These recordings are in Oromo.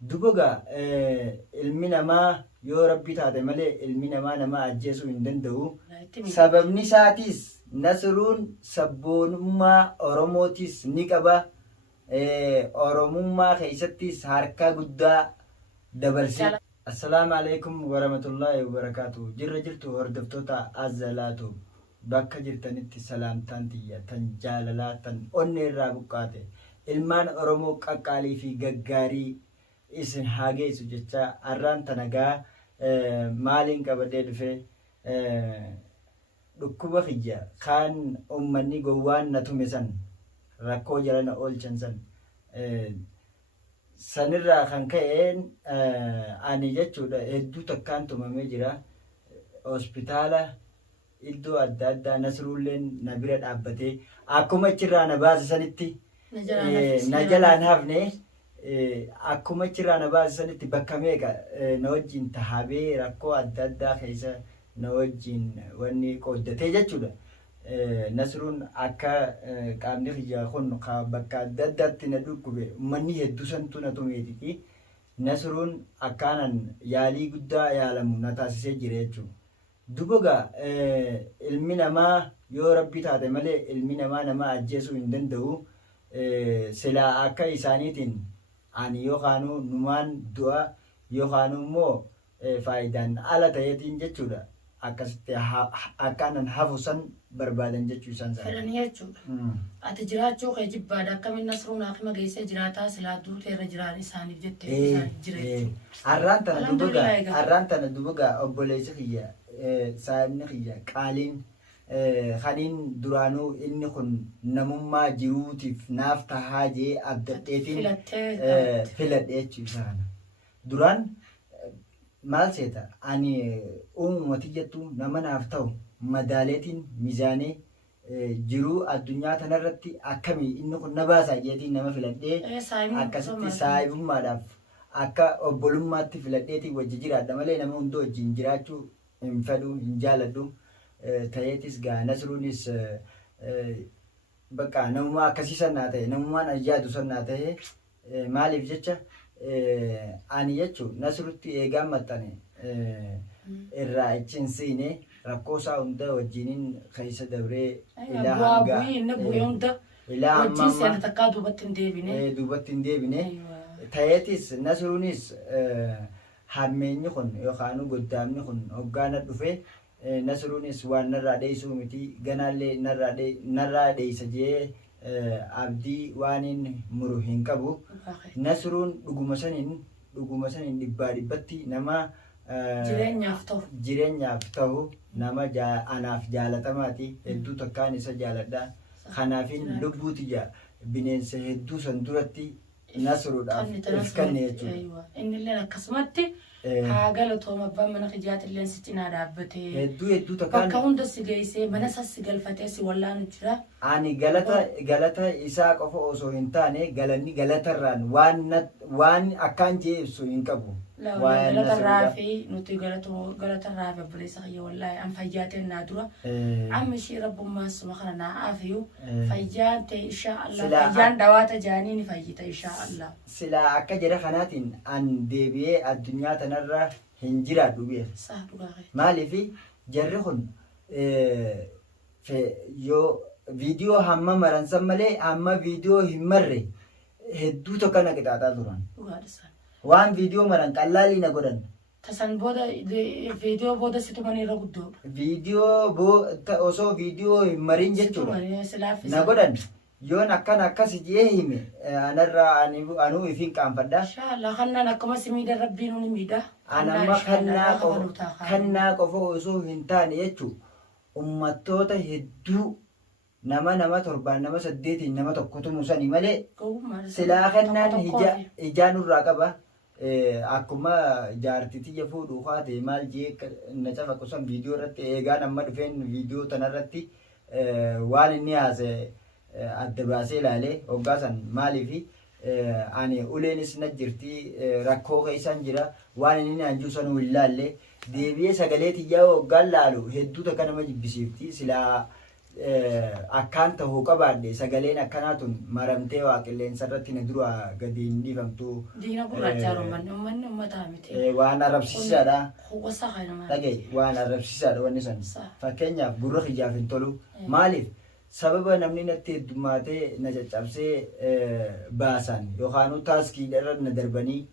Dubuga ilmi namaa yoo rabbi taate malee ilmi namaa nama ajjeesuu hin danda'u. Sababni isaatis Nasruun sabboonummaa Oromootis ni qaba. Oromummaa keessattis harka guddaa dabalse. Assalaamu alaikum warahmatullahi wabarakatuh. Jirra jirtu hordoftoota Azalaatu bakka jirtanitti salaamtaan tiyya tan jaalalaa tan onnee irraa buqqaate ilmaan Oromoo qaqqaalii fi gaggaarii isin haa geessu jecha arraan tanagaa maaliin qabadee dhufe dhukkuba kiyya kaan ummanni gowwaan na tume san rakkoo jalana oolchan san sanirraa kan ka'een ani jechuudha hedduu takkaan tumamee jira. Hospitaala iddoo adda addaa Nasruulleen na bira dhaabbatee akkuma achirraa na baase sanitti na jalaan hafne akkuma achirraa na baase sanitti bakka meeqa na wajjin tahabee rakkoo adda addaa keessa na wajjin wanni qooddatee jechuudha. Nasruun akka qaamni kiyyaa kun bakka adda addaatti na dhukkube ummanni hedduu santu na tumeetiti. Nasruun akkaanan yaalii guddaa yaalamu na taasisee jira jechuudha. Dubuga ilmi namaa yoo rabbi taate malee ilmi namaa nama ajjeesuu hin danda'u. Silaa akka isaaniitiin ani yookaanuu numaan du'a yookaanuu immoo faayidaan ala ta'eetiin jechuudha. Akkasitti akkaanan hafu san barbaadan jechuu isaan fedhanii jechuudha. Ati jiraachuu kee jibbaadha akkamiin Nasruun akkuma geessee jiraataa silaa duutee irra jiraan isaaniif jettee isaaniif jira jechuudha. Arraan tana dubuga obboleessa kiyya saayibni kiyya qaaliin kaniin duraanuu inni kun namummaa jiruutiif naaf tahaa jee abdadheetiin filadhe jechuudha kana. Duraan maal seeta ani uumamati jettu nama naaf ta'u madaaleetiin miizaanee jiruu addunyaa tanarratti akkamii inni kun na baasaa jeetiin nama filadhee akkasitti saayibummaadhaaf akka obbolummaatti filadheetiin wajji jiraadha malee nama hundoo wajjin jiraachuu hin fedhu hin jaaladhu. Ta'eetis gaa Nasruunis bakka namummaa akkasii sannaa ta'e namummaan ayyaadu sannaa ta'e maaliif jecha ani jechuun Nasruutti eegaan maxxane irraa ichin siine rakkoo isaa hunda wajjiniin keessa dabree ilaa ammaa duubatti hin deebine. Ta'eetis Nasruunis hammeenyi kun yookaan goddaamni kun hoggaana dhufe Nasruunis waan narraa dheessuu miti ganaallee narraa dheessa jee abdii waanin muru hin qabu. Nasruun dhuguma saniin dhibbaa dhibbatti nama jireenyaaf ta'u nama anaaf jaalatamaati. Hedduu takkaan isa jaaladha. Kanaafin lubbuuti bineensa hedduu san duratti Nasruudhaaf if kanne jechuudha. Innilleen akkasumatti haa galatooma abbaan mana kijaatilleen si cinaa dhaabbatee hedduu takkaan bakka hunda si geessee mana isaas si galfatee si wallaanu jira. Ani galata isaa qofa osoo hin taane galanni galatarraan waan akkaan jee ibsu hin qabu. Galatarraa fi nuti galatarraa fi obboleessa kiyya wallaahi an fayyaateen naa dura amma ishee rabbummaan suma kana naa aafiyu fayyaan ta'e inshaa Allah fayyaan dawaata jaanii ni fayyita inshaa Allah. Silaa akka jedha kanaatiin an deebi'ee addunyaa tanarra hin jiraadhu beeka. Maaliif jarri kun yoo viidiyoo hamma maransan malee amma viidiyoo hin marre hedduu tokko na qixaaxaa turan. Waan viidiyoo maran qallaalii na godhan. Tasan booda viidiyoo booda si tumanii irra guddoo. Viidiyoo osoo viidiyoo hin marin jechuudha. Na godhan yoon akkas jee hime anarraa anuu ifin qaanfadha. Inshallah kannaan akkuma si miidha rabbiin ni miidha. Anamma kannaa qofa osoo hin taane jechuudha. Ummattoota hedduu nama torbaan nama saddeetiin nama tokko tumu sanii malee silaa kannaan ijaanurraa qaba. Akkuma jaartitiyya fuudhuu haate maal jee na cafaqusan viidiyoo irratti eegaan amma dhufeen viidiyoo tanarratti waan inni haase adda baasee ilaalee hoggaasan maaliifi ani uleenis na jirti rakkoo keessan jira waan inni anjuu sanuu hin laalle deebi'ee sagalee tiyyaa hoggaan laalu hedduu takka nama jibbisiifti silaa akkaan tahuu qabaadde sagaleen akkanaa tun maramtee waa qilleensa irratti na dura gadi hin dhiifamtu. Diina gurraachaa uummanni uummataa miti. Waan arrabsiisaadha. Huwwasa kana Dhagaye waan arrabsiisaadha wanni sun. Fakkeenyaaf gurra kiyyaaf hin tolu. Maaliif? Sababa namni natti heddummaatee na caccabsee baasan yookaan taaskiidha irra na darbanii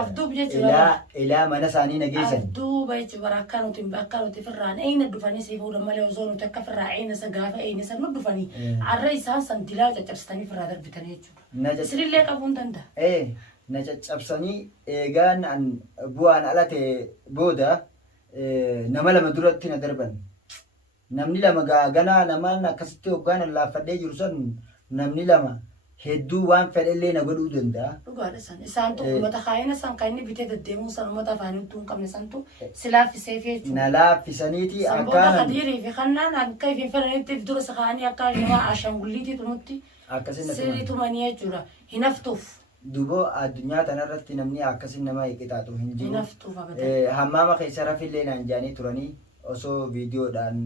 Abduub jechuudha. Ilaa mana isaanii nageessan. Abduuba jechuudha akka nuti firraan eeyna dhufanii si fuudhan malee osoo nuti akka firraa eeyna isa gaafa eeyna isa nu dhufanii arra isaan san dilaa caccabsitanii firraa darbitanii jechuudha. Isinillee qabuu hin danda'a. Na caccabsanii eegaan bu'aan alate booda nama lama duratti na darban. Namni lama ganaa namaan akkasitti hoggaan laaffadhee jiru san namni lama hedduu waan fedhellee na godhuu danda'a. Dhugaadha san. Isaantu uummata kaayina san kan inni bitee deddeemuu san uummata afaanii utuu hin qabne santu si laaffisee jechuudha. Na laaffisaniiti akkaan. Sanboota Kadiirii fi kannaan akka ifin fedhanitti dura sakaanii akka nama ashaangulliitiitu nutti sirrii tumanii jechuudha. Hin haftuuf. Duboo addunyaa tanarratti namni akkasii nama qixaaxu hin jiru. Hin haftuuf abadan. Hammaama keessa rafillee naan jaanii turanii osoo viidiyoodhaan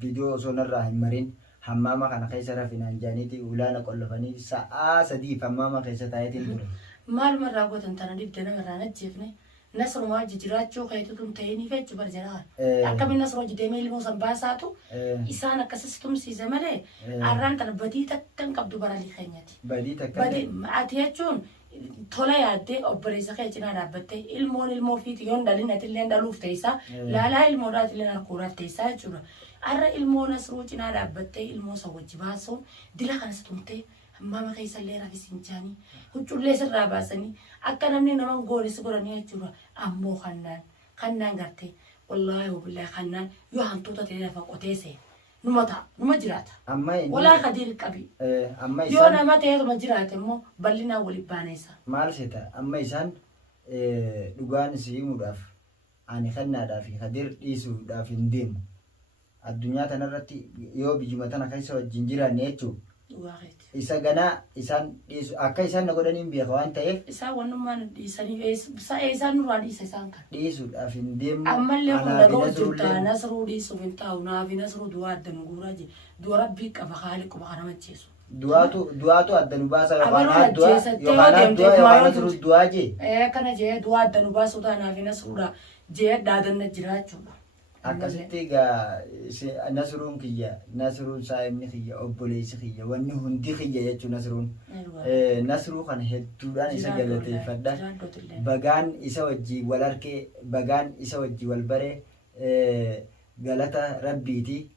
viidiyoo osoo narraa hin marin. Hammaama kana keessa rafinaan jaaniiti ulaana qollofanii sa'aa sadiif hammaama keessa taa'eetiin ture. Maaluma irraa gootan tana dibdee nama irraan ajjeefne nasrumaa jijjiraachuu kayetutu hin ta'iniif jechuu barjaa. Akkamiin nasroo jideemee ilmoo san baasaatu isaan akkasas tumsiise malee arraan tana badii takka hin qabdu baralii keenyati. Badii takka. Ati jechuun tola yaaddee obboleessa kee cinaa dhaabbattee ilmoon ilmoo fiiti yoon dhalin atillee dhaluuf teessaa laalaa ilmoodhaa atillee harkuudhaaf teessaa jechuudha. Arra ilmoo nasruu cinaa dhaabbattee ilmoo san wajji baasuun dila kanas tumtee hammaama keessa illee rafisiin jaanii huccullee sirraa baasanii akka namni nama goonis godhanii jechuudha. Ammoo kannaan gartee wallaahi wabillahi kannaan yoo hantuuta ta'ee lafa qotee seene numa jiraata. Walaa Kadiir qabi. Yoo nama ta'eetuma jiraate immoo bal'inaan waliin baaneessa. Maal seeta amma isaan dhugaan si himuudhaaf ani kennaadhaaf Kadiir dhiisuudhaaf hin deemu. Addunyaa tanarratti yoo biyyuma tana keessa wajjin jiraanne jechuudha. Isa ganaa isaan dhiisu akka isaan na godhaniin beeka waan ta'eef. Isaan wannummaan dhiisanii isaan nurraa dhiisa isaan kan. Dhiisuudhaaf hin deemnu. Ammallee kun dhaga'u jirta nasruu dhiisuuf hin taa'u naafi nasruu du'aa adda nu guuraa jira. Du'a rabbii qaba haali quba kana macheessu. Du'aatu adda nu baasa yookaan du'a nasruu du'aa jee. Kana jee du'a adda nu baasuu ta'a naafi nasruudha jee dhaadanna jiraachuudha. Akkasitti egaa nasruun kiyya nasruun saa'imni kiyya obboleessi kiyya wanni hundi kiyya jechuun nasruu kana hedduudhaan isa galateeffadha. Bagaan isa wajjii wal harkee bagaan isa wajjii wal baree galata rabbiiti.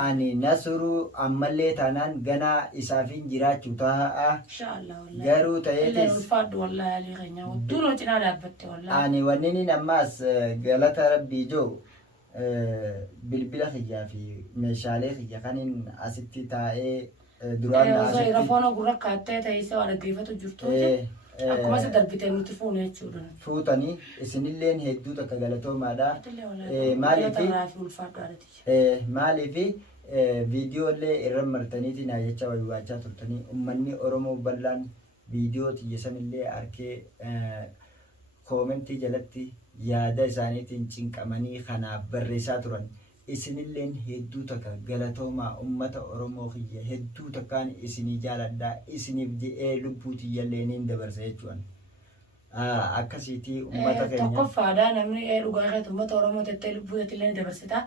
Ani nasruu ammallee taanaan ganaa isaafin jiraachuu ta'a. Garuu ta'eetis ani wanni ammaas galata rabbii joo bilbila kiyyaa fi meeshaalee kiyya kaniin asitti taa'ee duraan asitti. Rafoona gurra kaattee ta'ee waa dhaggeeffatu jirtu. Akkuma isa darbitee nuti fuune jechuudha. Fuutanii isinilleen hedduu takka galatoomaadha. Maaliifi viidiyoolee irra martaniitiin jecha waywaachaa turtanii uummanni Oromoo bal'aan viidiyoo xiyyeessanillee arkee koomentii jalatti yaada isaaniitiin cinqamanii kanaaf barreessaa turan. Isinilleen hedduu takka galatoomaa uummata Oromoo kiyya hedduu takkaan isinii jaaladhaa isiniif jedhee lubbuu tiyyallee niin dabarsa jechuudha. Akkasiitii uummata keenya. Tokkoffaadhaa namni dhugaa irratti uummata Oromoo tettee lubbuu teettillee ni dabarsita.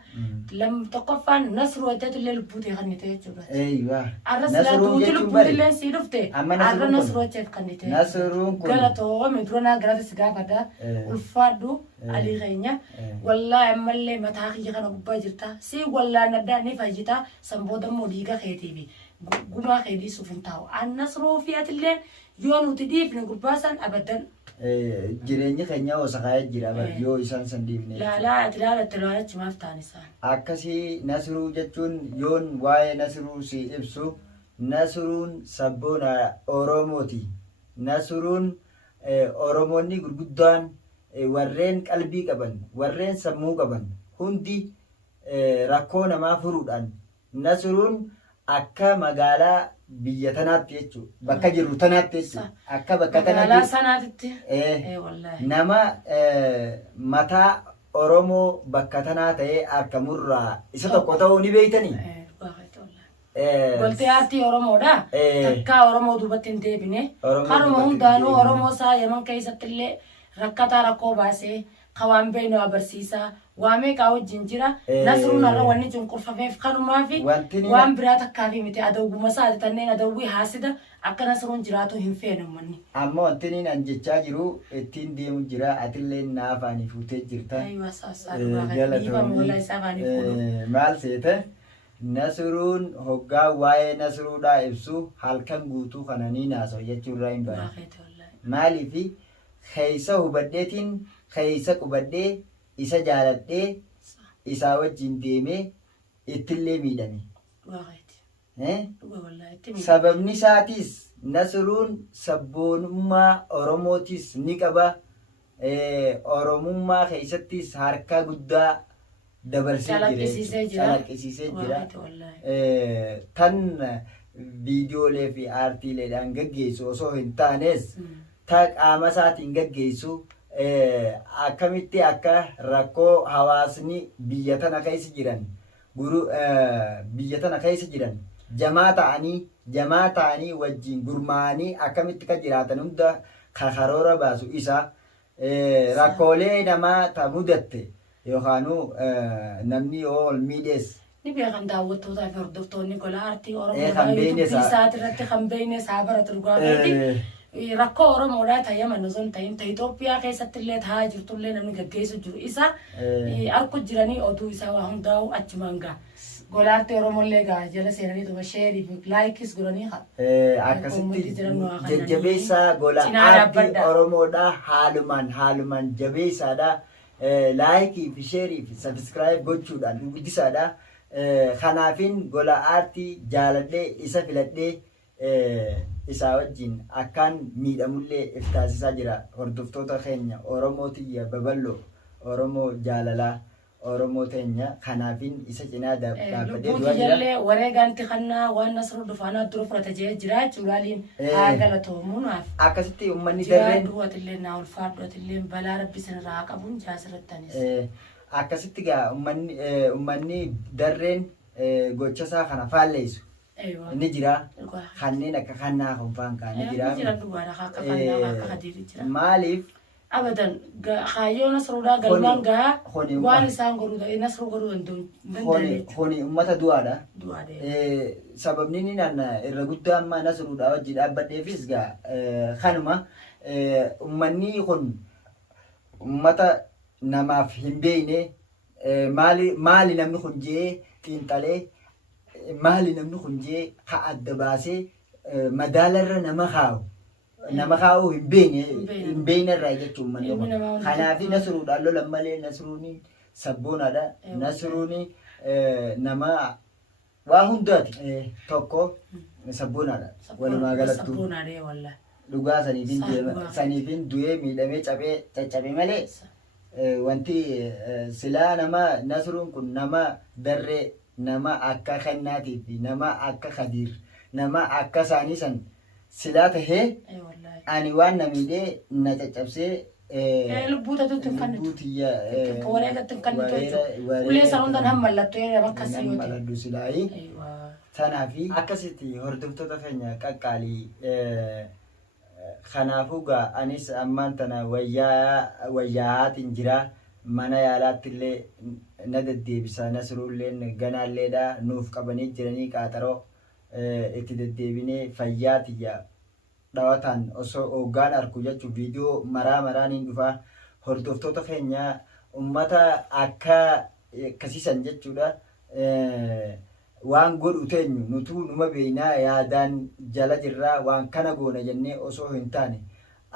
Tokkoffaan nasruu teettillee lubbuu tee kan nite jechuudha. Arra silaatuuti lubbuu tillee sii dhufte arra nasruu teef kan nite. Nasruun kun galatoome dura naa galatis gaafadha ulfaadhu alii keenya wallaahi ammallee mataa kiyya kana gubbaa jirta si wallaan addaa ni fayyita sanbooda immoo dhiiga keetiifi gumaa keetii suuf hin taa'u. Nasruu fi atillee yoo nuti dhiifne gurbaasan abadan. Jireenya keenya osakaa'ee jira yoo isaan san dhiifne. Ilaalaatti laalachimaaf ta'an isaan. Akkasii nasruu jechuun yoon waa'ee nasruu si ibsu nasruun sabboona Oromooti. Nasruun Oromoonni gurguddaan warreen qalbii qaban warreen sammuu qaban hundi rakkoo namaa furuudhaan nasruun akka magaalaa biyya tanaatti jechuudha. Bakka jiru tanaatti jechuudha. Akka bakka tanaatti. Magaalaa sanaatti. Nama mataa Oromoo bakka tanaa ta'ee argamurraa isa tokko ta'uu ni beeytanii. Goltee aartii Oromoodha. Takkaa Oromoo duubatti hin deebine. Haruma hundaanuu Oromoo isaa Yaman keessatti illee rakkataa rakkoo baasee kawaan beeknu agarsiisa. Waamee kaa wajjin jira. Nasruun har'a wanni cunqurfameef kanumaa fi waan biraa takkaa fi miti adawwuma isaati tanneen adawwii haasida akka Nasruun jiraatu hin feene manni. Amma wanti inni an jechaa jiru ittiin deemu jira atillee na afaanii fuutee jirta. Maal seete? Nasruun hoggaa waa'ee Nasruudhaa ibsu halkan guutuu kananii naasoo jechuurraa hin baane. Maaliifi keessa hubadheetiin keessa qubadhee isa jaaladhee isaa wajjin deemee ittillee miidhame. Sababni isaatiis Nasruun sabboonummaa Oromootis ni qaba. Oromummaa keessattis harka guddaa dabarsee calaqqisiisee jira. Tan viidiyoolee fi aartiileedhaan gaggeessu osoo hin taanes ta qaama isaatiin gaggeessu akkamitti akka rakkoo hawaasni biyya tana keessa jiran jamaa ta'anii wajjin gurmaa'anii akkamitti ka jiraatan hunda karoora baasu isa rakkoolee namaa ta mudatte yookaanuu namni ol miidhees. Ni beekan daawwattootaa fi hordoftoonni gola aartii Oromoo yuutuubii isaati irratti kan beekne isaa baratu dhugaafii. Rakkoo Oromoodhaa ta'ee Yaman osoo hin ta'in ta Itoophiyaa keessatti illee taa'aa jirtullee namni gaggeessu jiru isa arku jiranii oduu isaa waa hundaa'u achumaan ga'a. Gola aartii Oromoo illee ga'a jala seenanii tuma sheerii fi laayikis godhanii akkasitti jajjabeessaa gola aartii Oromoodhaa haalumaan jabeessaadha. Laayikii fi sheerii fi sabiskiraayib gochuudhaan guddisaadha. Kanaafin gola aartii jaaladhee isa filadhee isaa wajjin akkaan miidhamullee if taasisaa jira. Hordoftoota keenya Oromoo tiyya babal'oo Oromoo jaalalaa Oromoo teenya kanaafin isa cinaa dhaabbatee du'a jira. Wareegaanti kannaa waan Nasruu dhufaanaa dura fudhata jee jira jechuudhaan haa galatoomuunaaf. Akkasitti uummanni darreen du'atillee naa ulfaadhuatillee balaa rabbi sanirraa qabuun jaasirattanis. Akkasitti gaa uummanni darreen gochasaa kana faalleessu. Ni jira kanneen akka kannaa konfaan kaan ni jira. Maaliif? Abadan hayyoo Nasruudhaa galmaan gahaa waan isaan godhu ta'e Nasruu godhuu danda'u. Kuni uummata du'aadha. Sababni inni irra guddaa amma Nasruudhaa wajji dhaabbadheefis gaa kanuma uummanni kun uummata namaaf hin beekne maali namni kun jee xiinxalee maali namni kun jee ka adda baasee madaalarra nama kaa'u hin beekne irraa jechuun manni kun. Kanaaf Nasruudhaan lolan malee Nasruun sabboonaadha. Nasruun nama waa hundaati tokko sabboonaadha. Walumaa galattuu dhugaa saniifin du'ee miidhamee caccabe malee wanti silaa nama Nasruun kun nama darree nama akka Kannaatii fi nama akka Kadiir nama akka isaanii san silaa tahee ani waan na miidhee na caccabsee lubbuuta tuttuun kan wareegatti kan ulee san hundaan hammallattu bakka hammalladdu silaayi. Tanaafi akkasitti hordoftoota keenya qaqqaalii kanaafuu gaa anis ammaan tana wayyaa'aatiin jira. Mana yaalaatti illee na deddeebisa Nasruulleen ganaalleedha nuuf qabanii jiranii qaaxaroo itti deddeebinee fayyaa tiyya dhawataan osoo hoggaan arku jechuun viidiyoo maraaniin dhufaa hordoftoota keenya ummata akka akkasiisan jechuudha. Waan godhu teenyu nutuu numa beeynaa yaadaan jala jirraa waan kana goona jennee osoo hin taane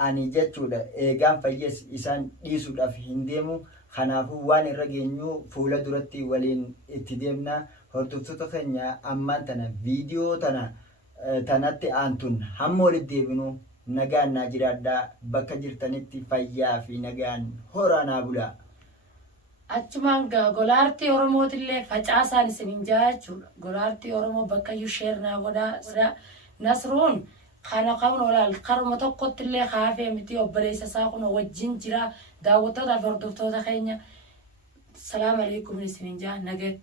ani jechuudha eegaan fayyees isaan dhiisuudhaaf hin deemu. Kanaafuu waan irra geenyu fuula duratti waliin itti deemna. Hordoftoota keenya ammaan tana viidiyoo tanatti aantun hamma walitti deebinu nagaan naa jiraadhaa bakka jirtanitti fayyaa fi nagaan horaa naa bulaa. Achumaan gola aartii Oromootillee facaasaan isiniin jaa jechuudha. Gola aartii Oromoo bakka iyyuu sheer naa godhaa Nasruun kana qabnu olaal karuma tokkottillee kaafee miti obboleessa isaa kun wajjin jira daawwattoota fi hordoftoota keenya Salaamu alaikum isinin jaa nageet.